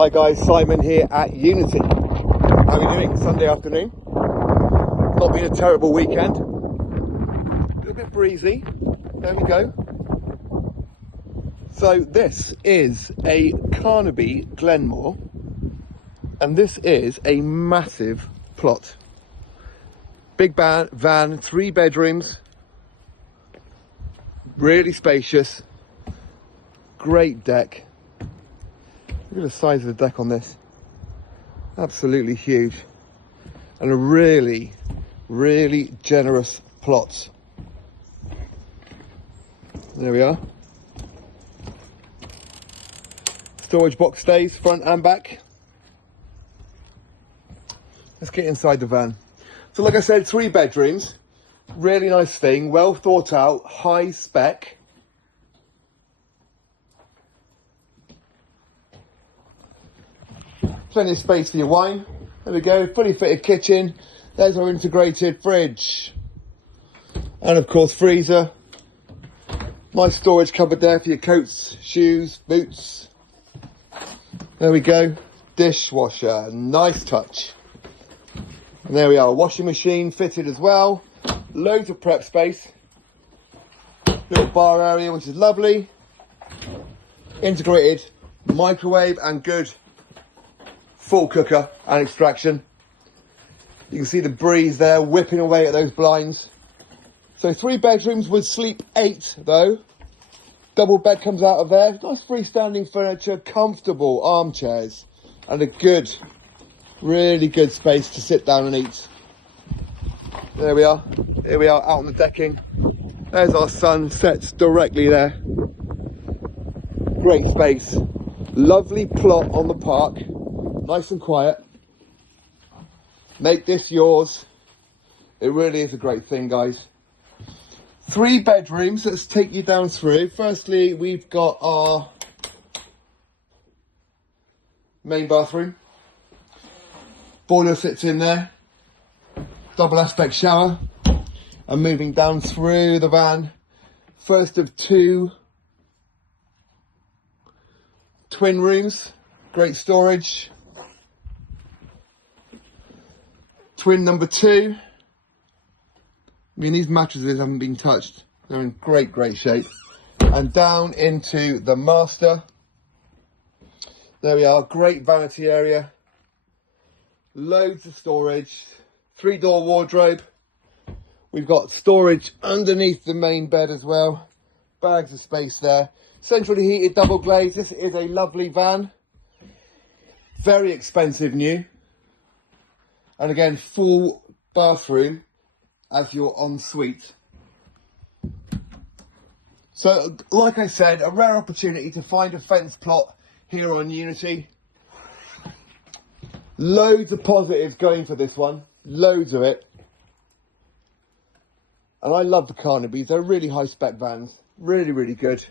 Hi guys, Simon here at Unity. How are you doing? Sunday afternoon. Not been a terrible weekend. A little bit breezy. There we go. So this is a Carnaby Glenmore, and this is a massive plot. Big van, 3 bedrooms, really spacious, great deck. Look at the size of the deck on this. Absolutely huge. And a really, really generous plot. There we are. Storage box stays front and back. Let's get inside the van. So like I said, 3 bedrooms. Really nice thing, well thought out, high spec. Plenty of space for your wine. There we go, fully fitted kitchen. There's our integrated fridge. And of course freezer. Nice storage cupboard there for your coats, shoes, boots. There we go, dishwasher, nice touch. And there we are, washing machine fitted as well. Loads of prep space. Little bar area, which is lovely. Integrated microwave and good full cooker and extraction. You can see the breeze there whipping away at those blinds. So 3 bedrooms would sleep 8 though. Double bed comes out of there. Nice freestanding furniture, comfortable armchairs, and a good, really good space to sit down and eat. There we are. Here we are out on the decking. There's our sun, sets directly there. Great space. Lovely plot on the park. Nice and quiet. Make this yours. It really is a great thing, guys. 3 bedrooms. Let's take you down through. Firstly, we've got our main bathroom. Boiler sits in there. Double aspect shower. And moving down through the van. First of 2 twin rooms. Great storage. Twin number 2. I mean, these mattresses haven't been touched. They're in great, great shape. And down into the master. There we are, great vanity area. Loads of storage. 3-door wardrobe. We've got storage underneath the main bed as well. Bags of space there. Centrally heated, double glazed. This is a lovely van. Very expensive new. And again, full bathroom as your ensuite. So, like I said, a rare opportunity to find a fence plot here on Unity. Loads of positives going for this one. Loads of it. And I love the Carnabys. They're really high spec vans. Really, really good.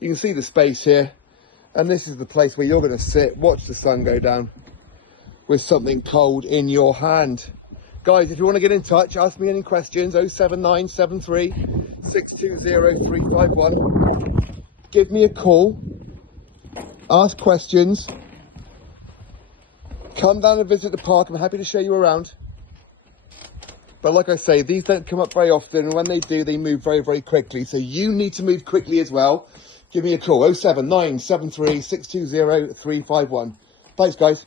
You can see the space here. And this is the place where you're going to sit, watch the sun go down with something cold in your hand. Guys, if you want to get in touch, ask me any questions, 07973 620 351. Give me a call, ask questions, come down and visit the park. I'm happy to show you around. But like I say, these don't come up very often, and when they do, they move very, very quickly. So you need to move quickly as well. Give me a call, 07973 620 351. Thanks, guys.